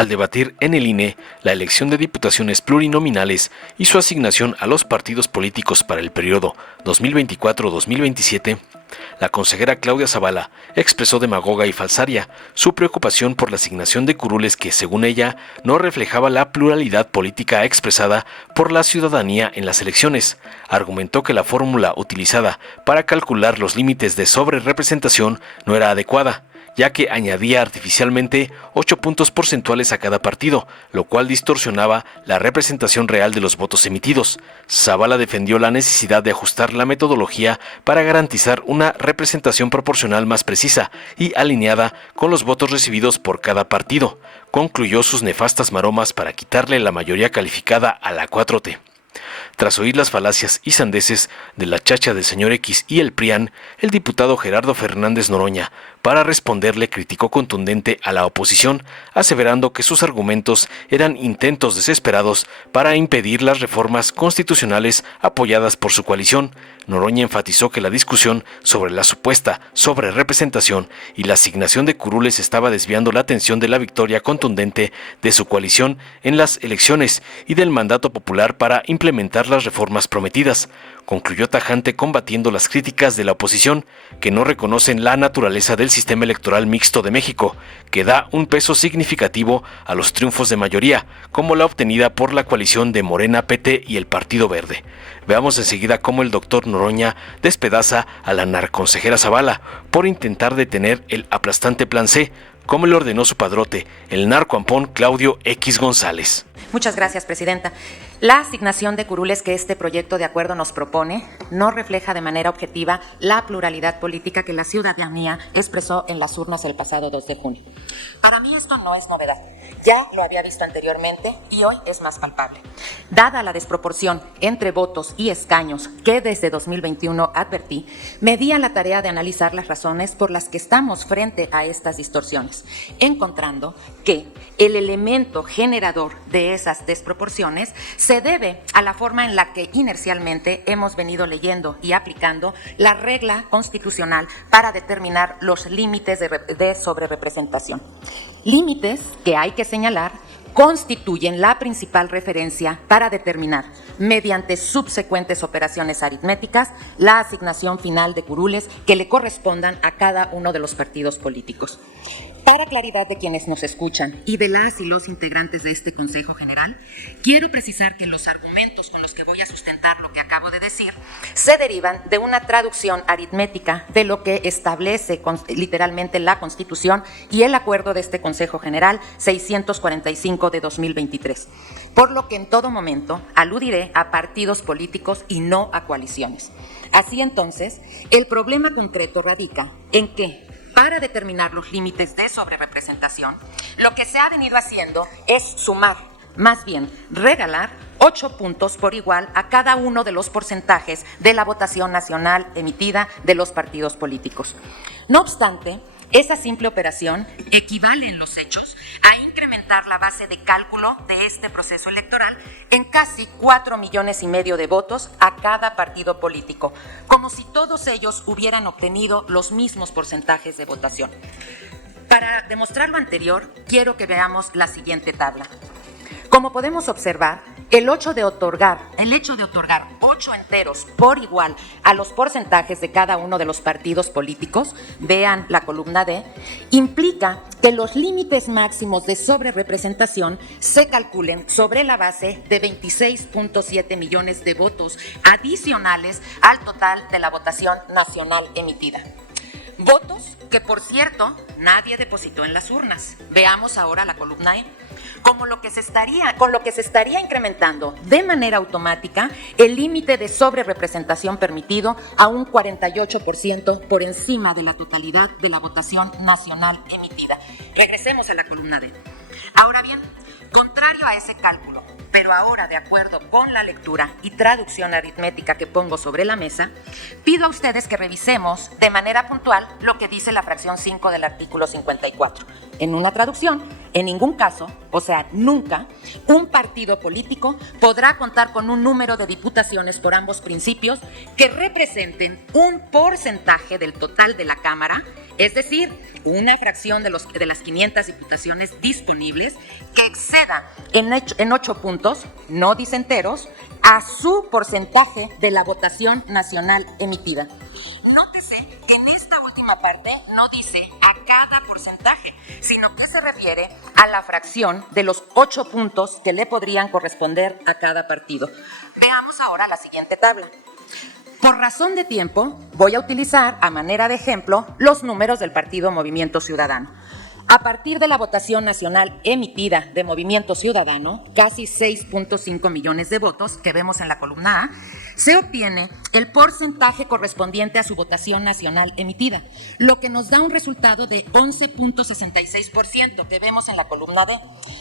Al debatir en el INE la elección de diputaciones plurinominales y su asignación a los partidos políticos para el periodo 2024-2027, la consejera Claudia Zavala expresó demagoga y falsaria su preocupación por la asignación de curules que, según ella, no reflejaba la pluralidad política expresada por la ciudadanía en las elecciones. Argumentó que la fórmula utilizada para calcular los límites de sobrerepresentación no era adecuada, ya que añadía artificialmente 8 puntos porcentuales a cada partido, lo cual distorsionaba la representación real de los votos emitidos. Zavala defendió la necesidad de ajustar la metodología para garantizar una representación proporcional más precisa y alineada con los votos recibidos por cada partido. Concluyó sus nefastas maromas para quitarle la mayoría calificada a la 4T. Tras oír las falacias y sandeces de la chacha del señor X y el PRIAN, el diputado Gerardo Fernández Noroña, para responderle, criticó contundente a la oposición, aseverando que sus argumentos eran intentos desesperados para impedir las reformas constitucionales apoyadas por su coalición. Noroña enfatizó que la discusión sobre la supuesta sobrerepresentación y la asignación de curules estaba desviando la atención de la victoria contundente de su coalición en las elecciones y del mandato popular para implementar las reformas prometidas. Concluyó tajante combatiendo las críticas de la oposición, que no reconocen la naturaleza del sistema electoral mixto de México, que da un peso significativo a los triunfos de mayoría, como la obtenida por la coalición de Morena, PT y el Partido Verde. Veamos enseguida cómo el doctor Noroña despedaza a la narconsejera Zavala por intentar detener el aplastante Plan C, como le ordenó su padrote, el narcoampón Claudio X González. Muchas gracias, presidenta. La asignación de curules que este proyecto de acuerdo nos propone no refleja de manera objetiva la pluralidad política que la ciudadanía expresó en las urnas el pasado 2 de junio. Para mí esto no es novedad. Ya lo había visto anteriormente y hoy es más palpable. Dada la desproporción entre votos y escaños que desde 2021 advertí, me di a la tarea de analizar las razones por las que estamos frente a estas distorsiones, encontrando que el elemento generador de esas desproporciones se debe a la forma en la que inercialmente hemos venido leyendo y aplicando la regla constitucional para determinar los límites de sobrerepresentación. Límites que hay que señalar constituyen la principal referencia para determinar, mediante subsecuentes operaciones aritméticas, la asignación final de curules que le correspondan a cada uno de los partidos políticos. Para claridad de quienes nos escuchan y de las y los integrantes de este Consejo General, quiero precisar que los argumentos con los que voy a sustentar lo que acabo de decir se derivan de una traducción aritmética de lo que establece literalmente la Constitución y el acuerdo de este Consejo General 645 de 2023, por lo que en todo momento aludiré a partidos políticos y no a coaliciones. Así entonces, el problema concreto radica en que, para determinar los límites de sobrerepresentación, lo que se ha venido haciendo es sumar, más bien regalar 8 puntos por igual a cada uno de los porcentajes de la votación nacional emitida de los partidos políticos. No obstante, esa simple operación equivale en los hechos a incrementar la base de cálculo de este proceso electoral en casi 4,5 millones de votos a cada partido político, como si todos ellos hubieran obtenido los mismos porcentajes de votación. Para demostrar lo anterior, quiero que veamos la siguiente tabla. Como podemos observar, el hecho de otorgar 8 enteros por igual a los porcentajes de cada uno de los partidos políticos, vean la columna D, implica que los límites máximos de sobrerepresentación se calculen sobre la base de 26,7 millones de votos adicionales al total de la votación nacional emitida. Votos que, por cierto, nadie depositó en las urnas. Veamos ahora la columna E. Con lo que se estaría incrementando de manera automática el límite de sobrerepresentación permitido a un 48% por encima de la totalidad de la votación nacional emitida. Regresemos a la columna D. Ahora bien, contrario a ese cálculo, pero ahora de acuerdo con la lectura y traducción aritmética que pongo sobre la mesa, pido a ustedes que revisemos de manera puntual lo que dice la fracción 5 del artículo 54. En una traducción, En ningún caso, o sea, nunca, un partido político podrá contar con un número de diputaciones por ambos principios que representen un porcentaje del total de la Cámara, es decir, una fracción de las 500 diputaciones disponibles que exceda en 8 puntos, no disenteros, a su porcentaje de la votación nacional emitida. Nótese que en esta última parte no dice a cada porcentaje, sino que se refiere a la fracción de los 8 puntos que le podrían corresponder a cada partido. Veamos ahora la siguiente tabla. Por razón de tiempo, voy a utilizar a manera de ejemplo los números del partido Movimiento Ciudadano. A partir de la votación nacional emitida de Movimiento Ciudadano, casi 6.5 millones de votos que vemos en la columna A, se obtiene el porcentaje correspondiente a su votación nacional emitida, lo que nos da un resultado de 11.66% que vemos en la columna D,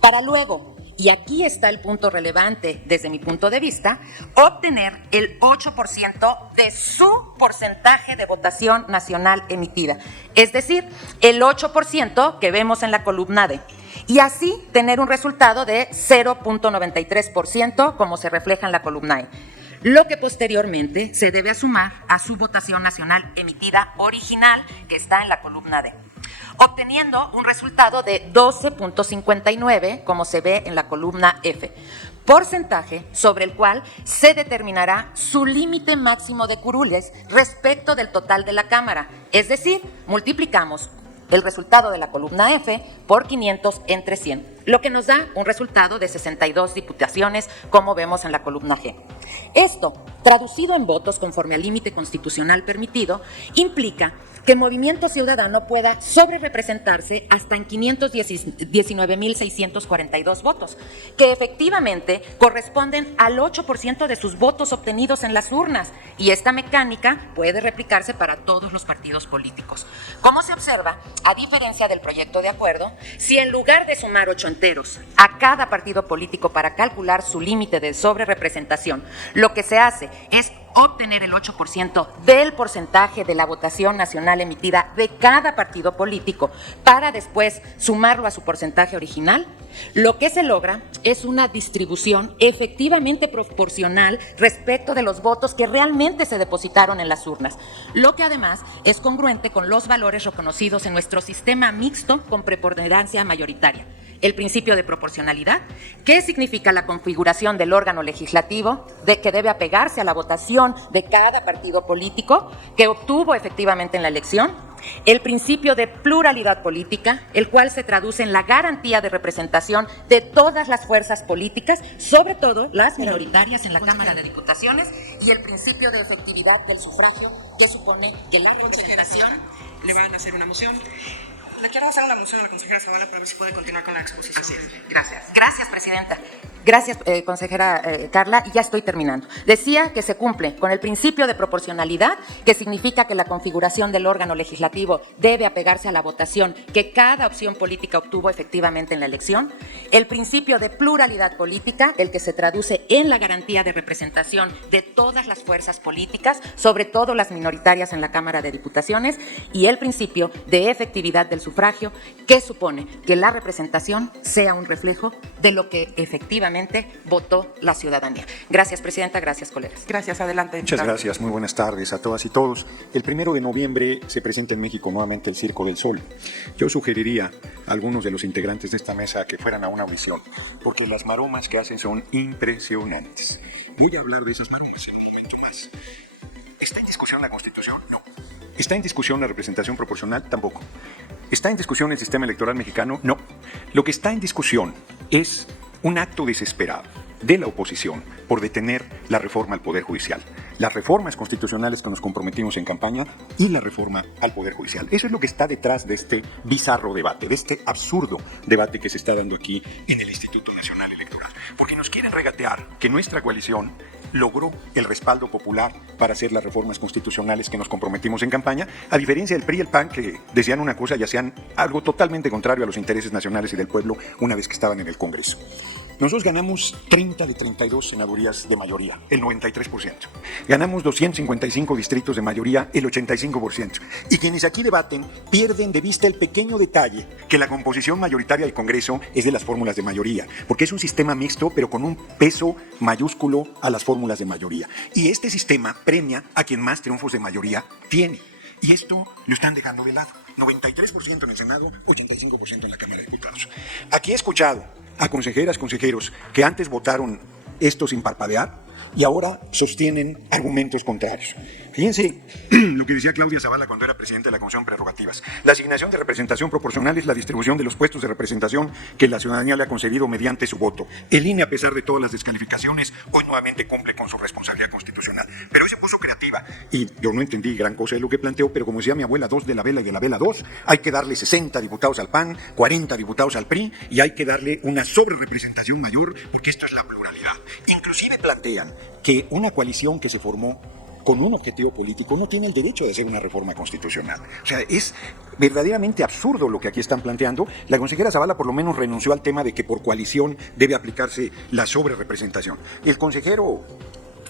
para luego, y aquí está el punto relevante desde mi punto de vista, obtener el 8% de su porcentaje de votación nacional emitida, es decir, el 8% que vemos en la columna D, y así tener un resultado de 0.93% como se refleja en la columna E, lo que posteriormente se debe sumar a su votación nacional emitida original que está en la columna D, obteniendo un resultado de 12.59 como se ve en la columna F, porcentaje sobre el cual se determinará su límite máximo de curules respecto del total de la Cámara, es decir, multiplicamos el resultado de la columna F por 500 entre 100, lo que nos da un resultado de 62 diputaciones, como vemos en la columna G. Esto, traducido en votos conforme al límite constitucional permitido, implica que el Movimiento Ciudadano pueda sobrerepresentarse hasta en 519.642 votos, que efectivamente corresponden al 8% de sus votos obtenidos en las urnas, y esta mecánica puede replicarse para todos los partidos políticos. Como se observa, a diferencia del proyecto de acuerdo, si en lugar de sumar 8 enteros a cada partido político para calcular su límite de sobrerepresentación, lo que se hace es obtener el 8% del porcentaje de la votación nacional emitida de cada partido político para después sumarlo a su porcentaje original, lo que se logra es una distribución efectivamente proporcional respecto de los votos que realmente se depositaron en las urnas, lo que además es congruente con los valores reconocidos en nuestro sistema mixto con preponderancia mayoritaria. El principio de proporcionalidad, que significa la configuración del órgano legislativo que debe apegarse a la votación de cada partido político que obtuvo efectivamente en la elección. El principio de pluralidad política, el cual se traduce en la garantía de representación de todas las fuerzas políticas, sobre todo las minoritarias en la Cámara de Diputaciones, y el principio de efectividad del sufragio, que supone que la consideración le van a hacer una moción. Le quiero hacer una moción a la consejera Zavala para ver si puede continuar con la exposición. Gracias. Gracias, presidenta. Gracias, consejera Carla, y ya estoy terminando. Decía que se cumple con el principio de proporcionalidad, que significa que la configuración del órgano legislativo debe apegarse a la votación que cada opción política obtuvo efectivamente en la elección. El principio de pluralidad política, el que se traduce en la garantía de representación de todas las fuerzas políticas, sobre todo las minoritarias en la Cámara de Diputaciones, y el principio de efectividad del sufragio, que supone que la representación sea un reflejo de lo que efectivamente votó la ciudadanía. Gracias, presidenta. Gracias, colegas. Gracias. Adelante. Muchas gracias. Muy buenas tardes a todas y todos. El 1 de noviembre se presenta en México nuevamente el Circo del Sol. Yo sugeriría a algunos de los integrantes de esta mesa que fueran a una audición, porque las maromas que hacen son impresionantes. Voy a hablar de esas maromas en un momento más. ¿Está en discusión la Constitución? No. ¿Está en discusión la representación proporcional? Tampoco. ¿Está en discusión el sistema electoral mexicano? No. Lo que está en discusión es un acto desesperado de la oposición por detener la reforma al Poder Judicial, las reformas constitucionales que nos comprometimos en campaña y la reforma al Poder Judicial. Eso es lo que está detrás de este bizarro debate, de este absurdo debate que se está dando aquí en el Instituto Nacional Electoral. Porque nos quieren regatear que nuestra coalición logró el respaldo popular para hacer las reformas constitucionales que nos comprometimos en campaña, a diferencia del PRI y el PAN, que decían una cosa y hacían algo totalmente contrario a los intereses nacionales y del pueblo una vez que estaban en el Congreso. Nosotros ganamos 30 de 32 senadurías de mayoría, el 93%. Ganamos 255 distritos de mayoría, el 85%. Y quienes aquí debaten pierden de vista el pequeño detalle que la composición mayoritaria del Congreso es de las fórmulas de mayoría, porque es un sistema mixto, pero con un peso mayúsculo a las fórmulas de mayoría. Y este sistema premia a quien más triunfos de mayoría tiene. Y esto lo están dejando de lado. 93% en el Senado, 85% en la Cámara de Diputados. Aquí he escuchado a consejeras, consejeros que antes votaron esto sin parpadear y ahora sostienen argumentos contrarios. Fíjense lo que decía Claudia Zavala cuando era presidenta de la Comisión de Prerrogativas. La asignación de representación proporcional es la distribución de los puestos de representación que la ciudadanía le ha concedido mediante su voto. El INE, a pesar de todas las descalificaciones, hoy nuevamente cumple con su responsabilidad constitucional. Pero hoy se puso creativa y yo no entendí gran cosa de lo que planteó, pero como decía mi abuela, 2 de la vela y de la vela 2, hay que darle 60 diputados al PAN, 40 diputados al PRI y hay que darle una sobrerepresentación mayor porque esto es la pluralidad. Inclusive plantean que una coalición que se formó con un objetivo político no tiene el derecho de hacer una reforma constitucional. O sea, es verdaderamente absurdo lo que aquí están planteando. La consejera Zavala por lo menos renunció al tema de que por coalición debe aplicarse la sobrerepresentación. El consejero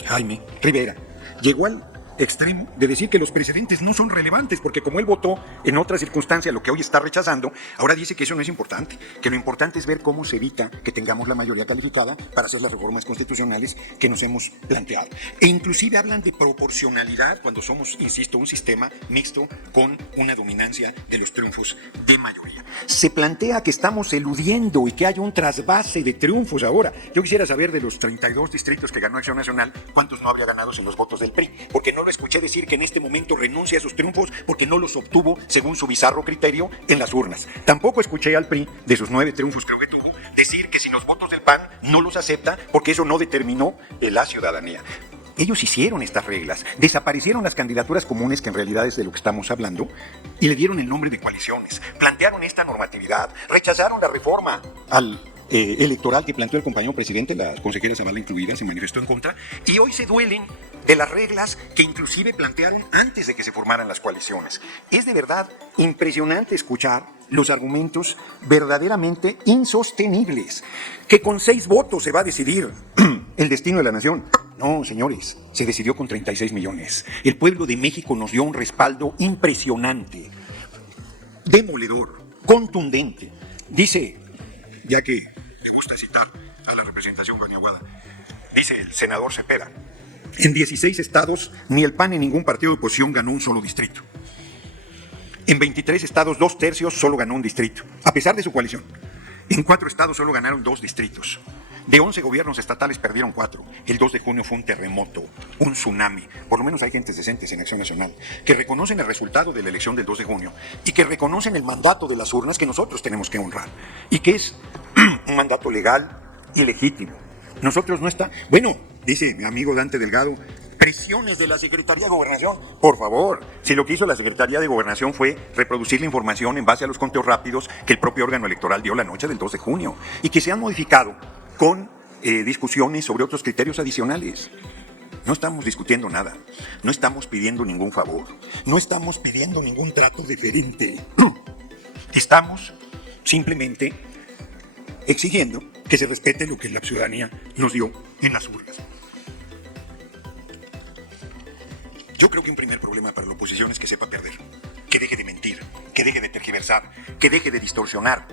Jaime Rivera llegó al extremo de decir que los precedentes no son relevantes, porque como él votó en otra circunstancia lo que hoy está rechazando, ahora dice que eso no es importante, que lo importante es ver cómo se evita que tengamos la mayoría calificada para hacer las reformas constitucionales que nos hemos planteado. E inclusive hablan de proporcionalidad cuando somos, insisto, un sistema mixto con una dominancia de los triunfos de mayoría. Se plantea que estamos eludiendo y que hay un trasvase de triunfos ahora. Yo quisiera saber de los 32 distritos que ganó Acción Nacional, ¿cuántos no habría ganado en los votos del PRI? Porque no lo escuché decir que en este momento renuncia a sus triunfos porque no los obtuvo según su bizarro criterio en las urnas. Tampoco escuché al PRI, de sus 9 triunfos creo que tuvo, decir que si los votos del PAN no los acepta porque eso no determinó la ciudadanía. Ellos hicieron estas reglas, desaparecieron las candidaturas comunes, que en realidad es de lo que estamos hablando, y le dieron el nombre de coaliciones, plantearon esta normatividad, rechazaron la reforma electoral que planteó el compañero presidente, la consejera Zavala incluida, se manifestó en contra, y hoy se duelen de las reglas que inclusive plantearon antes de que se formaran las coaliciones. Es de verdad impresionante escuchar los argumentos verdaderamente insostenibles, que con 6 votos se va a decidir el destino de la nación. No, señores, se decidió con 36 millones. El pueblo de México nos dio un respaldo impresionante, demoledor, contundente. Dice, ya que te gusta citar a la representación Guaniaguada, dice el senador Cepeda, en 16 estados ni el PAN ni ningún partido de oposición ganó un solo distrito. En 23 estados 2/3 solo ganó un distrito, a pesar de su coalición. En 4 estados solo ganaron 2 distritos. De 11 gobiernos estatales perdieron 4. El 2 de junio fue un terremoto, un tsunami. Por lo menos hay gentes decentes en Acción Nacional que reconocen el resultado de la elección del 2 de junio y que reconocen el mandato de las urnas que nosotros tenemos que honrar y que es un mandato legal y legítimo. Nosotros no está... Bueno, dice mi amigo Dante Delgado, presiones de la Secretaría de Gobernación. Por favor, si lo que hizo la Secretaría de Gobernación fue reproducir la información en base a los conteos rápidos que el propio órgano electoral dio la noche del 2 de junio y que se han modificado con discusiones sobre otros criterios adicionales. No estamos discutiendo nada, no estamos pidiendo ningún favor, no estamos pidiendo ningún trato diferente. Estamos simplemente exigiendo que se respete lo que la ciudadanía nos dio en las urnas. Yo creo que un primer problema para la oposición es que sepa perder, que deje de mentir, que deje de tergiversar, que deje de distorsionar,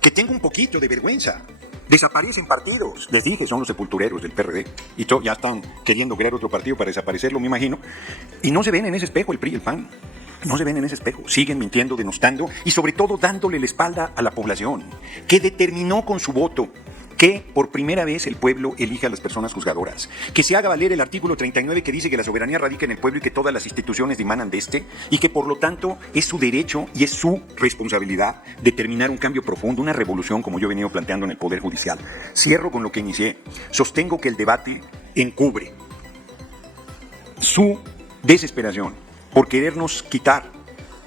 que tenga un poquito de vergüenza. Desaparecen partidos, les dije, son los sepultureros del PRD y ya están queriendo crear otro partido para desaparecerlo, me imagino, y no se ven en ese espejo el PRI y el PAN. No se ven en ese espejo, siguen mintiendo, denostando y sobre todo dándole la espalda a la población, que determinó con su voto que por primera vez el pueblo elija a las personas juzgadoras, que se haga valer el artículo 39 que dice que la soberanía radica en el pueblo y que todas las instituciones dimanan de este, y que por lo tanto es su derecho y es su responsabilidad determinar un cambio profundo, una revolución como yo he venido planteando en el Poder Judicial. Cierro con lo que inicié. Sostengo que el debate encubre su desesperación por querernos quitar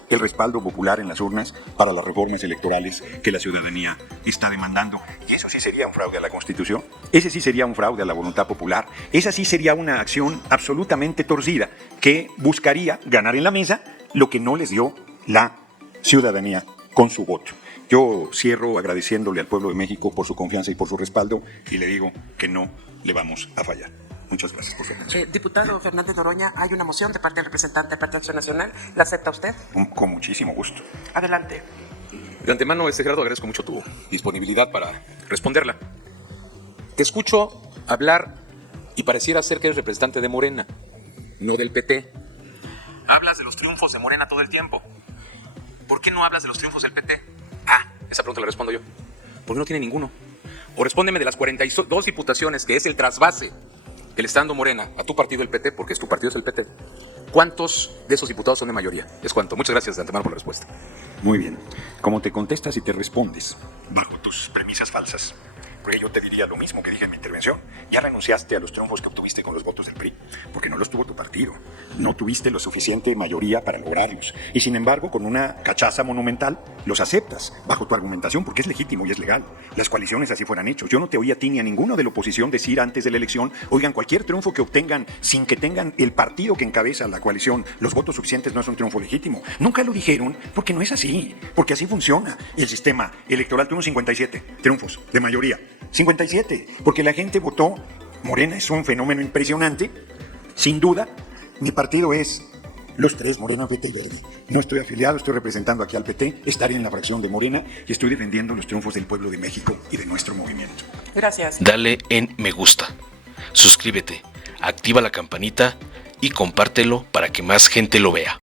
el respaldo popular en las urnas para las reformas electorales que la ciudadanía está demandando. Y eso sí sería un fraude a la Constitución, ese sí sería un fraude a la voluntad popular, esa sí sería una acción absolutamente torcida que buscaría ganar en la mesa lo que no les dio la ciudadanía con su voto. Yo cierro agradeciéndole al pueblo de México por su confianza y por su respaldo y le digo que no le vamos a fallar. Muchas gracias por su atención. Diputado Fernández Noroña, hay una moción de parte del representante del Partido Acción Nacional. ¿La acepta usted? Con muchísimo gusto. Adelante. De antemano, Gerardo, agradezco mucho tu disponibilidad para responderla. Te escucho hablar y pareciera ser que eres representante de Morena, no del PT. Hablas de los triunfos de Morena todo el tiempo. ¿Por qué no hablas de los triunfos del PT? Esa pregunta la respondo yo. ¿Por qué no tiene ninguno? O respóndeme de las 42 diputaciones, que es el trasvase que le está dando Morena a tu partido, el PT, porque tu partido es el PT. ¿Cuántos de esos diputados son de mayoría? Es cuánto. Muchas gracias de antemano por la respuesta. Muy bien. Como te contestas y te respondes bajo tus premisas falsas, porque yo te diría lo mismo que dije en mi intervención. Ya renunciaste a los triunfos que obtuviste con los votos del PRI, porque no los tuvo tu partido. No tuviste lo suficiente mayoría para lograrlos. Y sin embargo, con una cachaza monumental, los aceptas bajo tu argumentación, porque es legítimo y es legal. Las coaliciones así fueran hechos. Yo no te oí a ti ni a ninguno de la oposición decir antes de la elección, oigan, cualquier triunfo que obtengan sin que tengan el partido que encabeza la coalición los votos suficientes no es un triunfo legítimo. Nunca lo dijeron, porque no es así, porque así funciona el sistema electoral. Tuvimos 57 triunfos de mayoría. 57, porque la gente votó. Morena es un fenómeno impresionante, sin duda. Mi partido es los tres, Morena, PT y Verde. No estoy afiliado, estoy representando aquí al PT, estaré en la fracción de Morena y estoy defendiendo los triunfos del pueblo de México y de nuestro movimiento. Gracias. Dale en me gusta, suscríbete, activa la campanita y compártelo para que más gente lo vea.